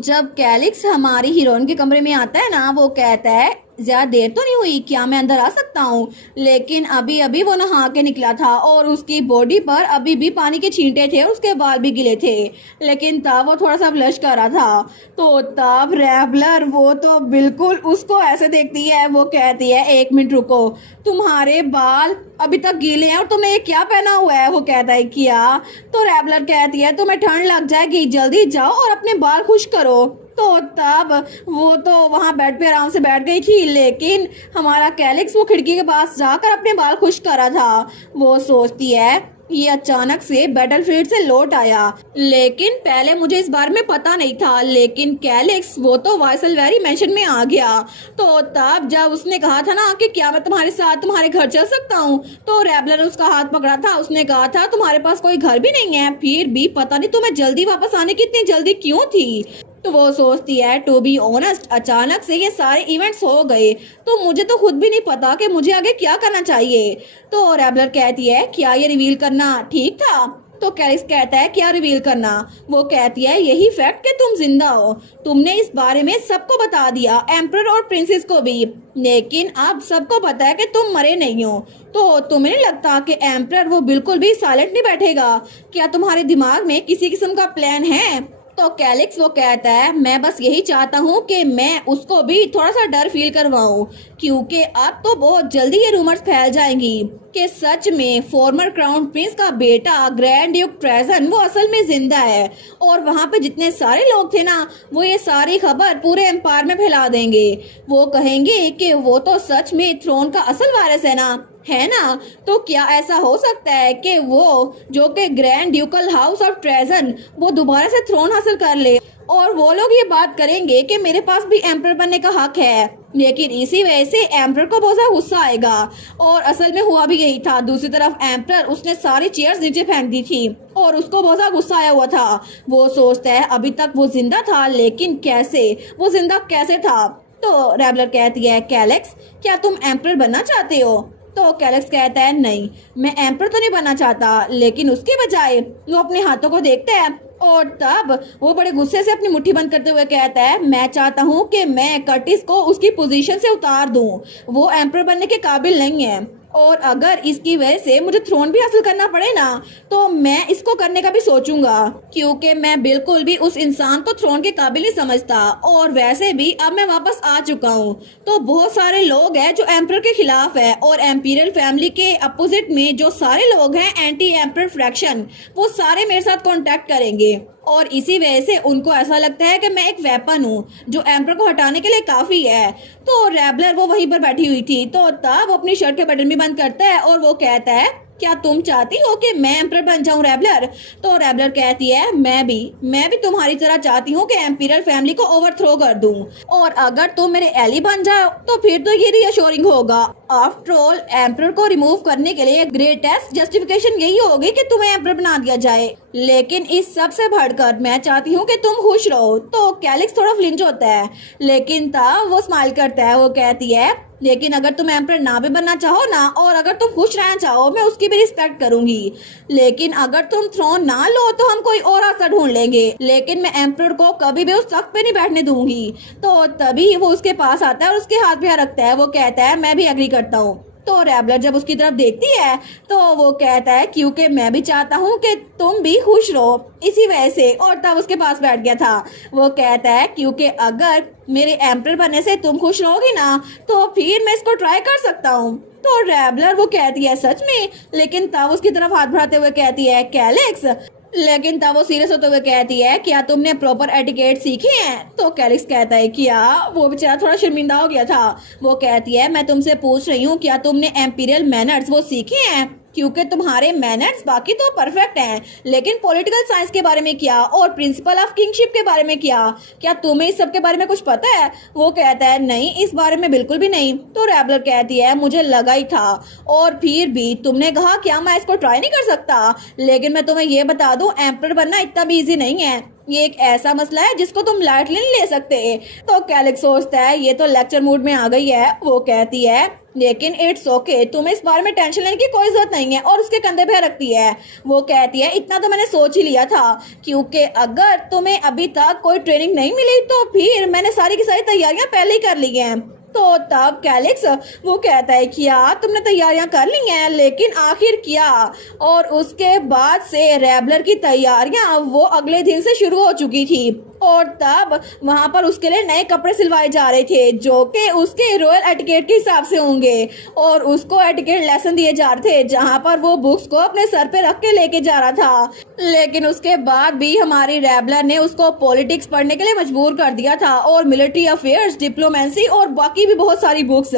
जब कैलिक्स हमारी हीरोइन के कमरे में आता है ना, वो कहता है ज्यादा देर तो नहीं हुई, क्या मैं अंदर आ सकता हूँ। लेकिन अभी अभी वो नहा के निकला था और उसकी बॉडी पर अभी भी पानी के छींटे थे और उसके बाल भी गिले थे। लेकिन तब वो थोड़ा सा ब्लश कर रहा था। तो तब रैवलर वो तो बिल्कुल उसको ऐसे देखती है, वो कहती है एक मिनट रुको, तुम्हारे बाल अभी तक गीले हैं और तुमने ये क्या पहना हुआ है। वो कहता है क्या। तो रैवलर कहती है तुम्हें ठंड लग जाएगी, जल्दी जाओ और अपने बाल खुश करो। तो तब वो तो वहाँ बेड पे आराम से बैठ गई थी, लेकिन हमारा कैलिक्स वो खिड़की के पास जाकर अपने बाल खुश करा था। वो सोचती है ये अचानक से बैटलफील्ड से लौट आया, लेकिन पहले मुझे इस बारे में पता नहीं था। लेकिन कैलिक्स वो तो वाइसलवेरी मेंशन में आ गया। तो तब जब उसने कहा था ना कि क्या मैं तुम्हारे साथ तुम्हारे घर चल सकता हूँ, तो रैबलर ने उसका हाथ पकड़ा था। उसने कहा था तुम्हारे पास कोई घर भी नहीं है, फिर भी पता नहीं तुम्हें जल्दी वापस आने की इतनी जल्दी क्यों थी। तो वो सोचती है टू बी ऑनेस्ट अचानक से ये सारे इवेंट्स हो गए, तो मुझे तो खुद भी नहीं पता कि मुझे आगे क्या करना चाहिए। तो रैबलर कहती है क्या ये रिवील करना ठीक था। तो कैलिक्स कहता है क्या रिवील करना। वो कहती है यही फैक्ट कि तुम जिंदा हो, तुमने इस बारे में सबको बता दिया, एम्परर और प्रिंसेस को भी, लेकिन अब सबको पता है कि तुम मरे नहीं हो। तो तुम्हें नहीं लगता कि एम्परर वो बिल्कुल भी साइलेंट नहीं बैठेगा। क्या तुम्हारे दिमाग में किसी किस्म का प्लान है। तो कैलिक्स वो कहता है मैं बस यही चाहता हूँ कि मैं उसको भी थोड़ा सा डर फील करवाऊँ, क्योंकि अब तो बहुत जल्दी ये रूमर्स फैल जाएंगी कि सच में फॉर्मर क्राउन प्रिंस का बेटा ग्रैंड ड्यूक ट्रेजन वो असल में जिंदा है। और वहाँ पे जितने सारे लोग थे ना, वो ये सारी खबर पूरे एम्पायर में फैला देंगे। वो कहेंगे कि वो तो सच में थ्रोन का असल वारिस है ना। तो क्या ऐसा हो सकता है कि वो जो कि ग्रैंड ड्यूकल हाउस ऑफ ट्रेजन वो दोबारा से थ्रोन हासिल कर ले, और वो लोग ये बात करेंगे कि मेरे पास भी एम्परर बनने का हक है। लेकिन इसी वजह से एम्परर को बहुत ज़्यादा गुस्सा आएगा, और असल में हुआ भी यही था। दूसरी तरफ एम्परर उसने सारी चेयर्स नीचे फेंक दी थी और उसको बहुत ज़्यादा गुस्सा आया हुआ था। वो सोचता है अभी तक वो जिंदा था, लेकिन कैसे, वो जिंदा कैसे था। तो रैबलर कहती है कैलिक्स क्या तुम एम्परर बनना चाहते हो। तो कैलिक्स कहता है नहीं, मैं एम्परर तो नहीं बनना चाहता, लेकिन उसके बजाय वो अपने हाथों को देखता है और तब वो बड़े गुस्से से अपनी मुट्ठी बंद करते हुए कहता है मैं चाहता हूँ कि मैं कर्टिस को उसकी पोजीशन से उतार दूँ, वो एम्परर बनने के काबिल नहीं है, और अगर इसकी वजह से मुझे थ्रोन भी हासिल करना पड़े ना, तो मैं इसको करने का भी सोचूंगा, क्योंकि मैं बिल्कुल भी उस इंसान को थ्रोन के काबिल नहीं समझता। और वैसे भी अब मैं वापस आ चुका हूँ, तो बहुत सारे लोग हैं जो एम्परर के खिलाफ है, और एम्पीरियल फैमिली के अपोजिट में जो सारे लोग हैं एंटी एम्परर फ्रैक्शन, वो सारे मेरे साथ कॉन्टेक्ट करेंगे। और इसी वजह से उनको ऐसा लगता है कि मैं एक वेपन हूँ जो एम्परर को हटाने के लिए काफी है। तो रैबलर वो वहीं पर बैठी हुई थी। तो तब वो अपनी शर्ट के बटन भी बंद करता है और वो कहता है क्या तुम चाहती हो कि मैं एम्परर बन जाऊं रैबलर। तो रैबलर कहती है मैं भी तुम्हारी तरह चाहती हूँ कि एम्पीरियल फैमिली को ओवरथ्रो कर दूं, और अगर तुम मेरे एली बन जाओ तो फिर तो ये रीअश्योरिंग होगा। आफ्टर ऑल एम्परर को रिमूव करने के लिए ग्रेटेस्ट जस्टिफिकेशन यही होगी कि तुम्हें एम्परर बना दिया जाए, लेकिन इस सब से बढ़कर मैं चाहती हूँ कि तुम खुश रहो। तो कैलिक्स थोड़ा फ्लिंच होता है, लेकिन तब वो स्माइल करता है। वो कहती है लेकिन अगर तुम एम्परर ना भी बनना चाहो ना, और अगर तुम खुश रहना चाहो, मैं उसकी भी रिस्पेक्ट करूंगी, लेकिन अगर तुम थ्रोन ना लो तो हम कोई और रास्ता ढूंढ लेंगे, लेकिन मैं एम्परर को कभी भी उस तख्त पे नहीं बैठने दूंगी। तो तभी वो उसके पास आता है और उसके हाथ पे रखता है। वो कहता है मैं भी एग्री करता हूँ। तो रैबलर जब उसकी तरफ देखती है तो वो कहता है क्योंकि मैं भी चाहता हूँ कि तुम भी खुश रहो, इसी वजह से। और तब उसके पास बैठ गया था। वो कहता है क्योंकि अगर मेरे एम्परर बनने से तुम खुश रहोगी ना, तो फिर मैं इसको ट्राई कर सकता हूँ। तो रैबलर वो कहती है सच में, लेकिन तब उसकी तरफ हाथ बढ़ाते हुए कहती है कैलिक्स, लेकिन तब वो सीरियस होते हुए कहती है क्या तुमने प्रॉपर एटिकेट सीखे हैं। तो कैलिक्स कहता है क्या। वो बेचारा थोड़ा शर्मिंदा हो गया था। वो कहती है मैं तुमसे पूछ रही हूँ क्या तुमने एम्पीरियल मैनर्स वो सीखे हैं, क्योंकि तुम्हारे मैनर्स बाकी तो परफेक्ट हैं, लेकिन पॉलिटिकल साइंस के बारे में क्या, और प्रिंसिपल ऑफ किंगशिप के बारे में क्या तुम्हें इस सब के बारे में कुछ पता है। वो कहता है नहीं, इस बारे में बिल्कुल भी नहीं। तो रैबलर कहती है मुझे लगा ही था, और फिर भी तुमने कहा क्या मैं इसको ट्राई नहीं कर सकता, लेकिन मैं तुम्हें ये बता दूं एम्परर बनना इतना भी ईजी नहीं है। ये एक ऐसा मसला है जिसको तुम लाइटली नहीं ले सकते। तो कैलिक्स सोचता है ये तो लेक्चर मूड में आ गई है। वो कहती है लेकिन इट्स ओके, तुम्हें इस बारे में टेंशन लेने की कोई जरूरत नहीं है, और उसके कंधे पे रखती है। वो कहती है इतना तो मैंने सोच ही लिया था, क्योंकि अगर तुम्हें अभी तक कोई ट्रेनिंग नहीं मिली तो फिर मैंने सारी की सारी तैयारियां पहले ही कर ली हैं। तो तब कैलिक्स वो कहता है कि यार तुमने तैयारियां कर ली हैं, लेकिन आखिर क्या। और उसके बाद से रेबलर की तैयारियां वो अगले दिन से शुरू हो चुकी थी, और तब वहां पर उसके लिए नए कपड़े सिलवाए जा रहे थे जो कि उसके रॉयल एटिकेट के हिसाब से होंगे, और उसको एटिकेट लेसन दिए जा रहे थे जहां पर वो बुक्स को अपने सर पे रख के लेके जा रहा था। लेकिन उसके बाद भी हमारी रेबलर ने उसको पॉलिटिक्स पढ़ने के लिए मजबूर कर दिया था, और मिलिट्री अफेयर्स, डिप्लोमेसी और बाकी भी बहुत सारी बुक्स।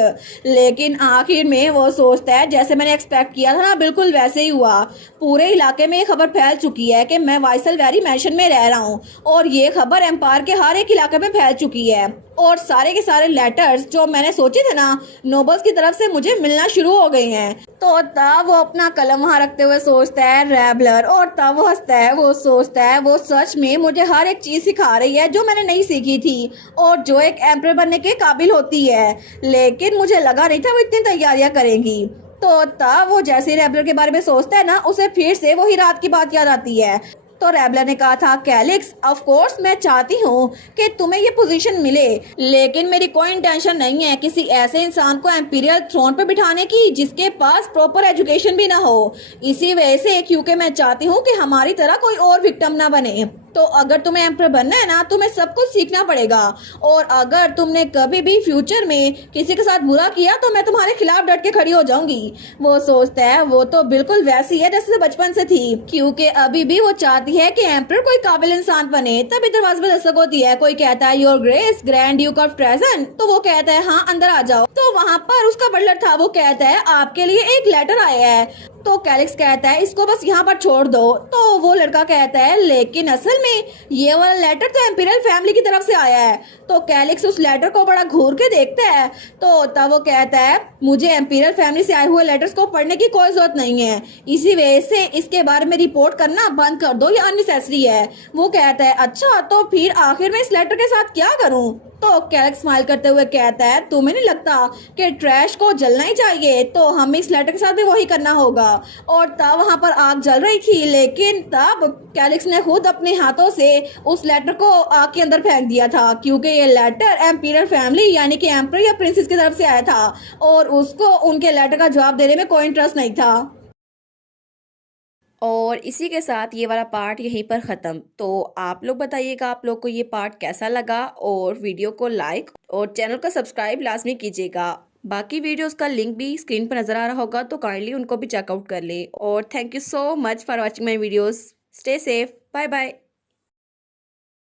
लेकिन आखिर में वो सोचता है जैसे मैंने एक्सपेक्ट किया था ना, बिल्कुल वैसे ही हुआ। पूरे इलाके में ये खबर फैल चुकी है कि मैं वाइसल वैरी मैंशन में रह रहा हूँ, और ये खबर एम्पायर के हर एक इलाके में फैल चुकी है, और सारे के सारे लेटर्स जो मैंने सोचे थे ना नोबल्स की तरफ से मुझे मिलना शुरू हो गए हैं। तो तब वो अपना कलम वहां रखते हुए सोचता है रेबलर, और तब वो हंसता है। वो सोचता है वो सच में मुझे हर एक चीज सिखा रही है जो मैंने नहीं सीखी थी, और जो एक एम्परर बनने के काबिल होती है, लेकिन मुझे लगा नहीं था वो इतनी तैयारियां करेंगी। तो तब वो जैसे ही रेबलर के बारे में सोचता है ना, उसे फिर से वही रात की बात याद आती है। तो रेबलर ने कहा था कैलिक्स ऑफ कोर्स मैं चाहती हूँ कि तुम्हें ये पोजीशन मिले, लेकिन मेरी कोई इंटेंशन नहीं है किसी ऐसे इंसान को एम्पीरियल थ्रोन पे बिठाने की जिसके पास प्रॉपर एजुकेशन भी ना हो। इसी वजह से क्योंकि मैं चाहती हूँ कि हमारी तरह कोई और विक्टिम ना बने। तो अगर तुम्हें एम्परर बनना है ना, तुम्हें सब कुछ सीखना पड़ेगा, और अगर तुमने कभी भी फ्यूचर में किसी के साथ बुरा किया तो मैं तुम्हारे खिलाफ डट के खड़ी हो जाऊंगी। वो सोचता है वो तो बिल्कुल वैसी है जैसे बचपन से थी, क्योंकि अभी भी वो चाहती है कि एम्परर कोई काबिल इंसान बने। तभी दरवाजे पर दस्तक होती है। कोई कहता है your grace grand Duke of treason. तो वो कहता है हाँ अंदर आ जाओ। तो वहाँ पर उसका बटलर था। वो कहता है आपके लिए एक लेटर आया है। तो कैलिक्स कहता है इसको बस यहाँ पर छोड़ दो। तो वो लड़का कहता है लेकिन असल में ये वाला लेटर तो एम्पीरियल फैमिली की तरफ से आया है। तो कैलिक्स उस लेटर को बड़ा घूर के देखता है। तो तब वो कहता है मुझे एम्पीरियल फैमिली से आए हुए लेटर्स को पढ़ने की कोई जरूरत नहीं है, इसी वजह से इसके बारे में रिपोर्ट करना बंद कर दो, ये अननेसेसरी है। वो कहता है अच्छा तो फिर आखिर में इस लेटर के साथ क्या करूं। तो कैलिक्स स्माइल करते हुए कहता है तुम्हें नहीं लगता कि ट्रैश को जलना ही चाहिए, तो हमें इस लेटर के साथ भी वही करना होगा। और तब वहां पर आग जल रही थी, लेकिन तब कैलिक्स ने खुद अपने हाथों से उस लेटर को आग के अंदर फेंक दिया था, क्योंकि ये लेटर एम्पीरियल फैमिली यानी कि एम्परर या प्रिंसेस की तरफ से आया था, और उसको उनके लेटर का जवाब देने में कोई इंटरेस्ट नहीं था। और इसी के साथ ये वाला पार्ट यहीं पर ख़त्म। तो आप लोग बताइएगा आप लोग को ये पार्ट कैसा लगा, और वीडियो को लाइक और चैनल को सब्सक्राइब लाजमी कीजिएगा। बाकी वीडियोस का लिंक भी स्क्रीन पर नज़र आ रहा होगा, तो काइंडली उनको भी चेकआउट कर ले। और thank you so much for watching my videos. Stay safe, bye bye.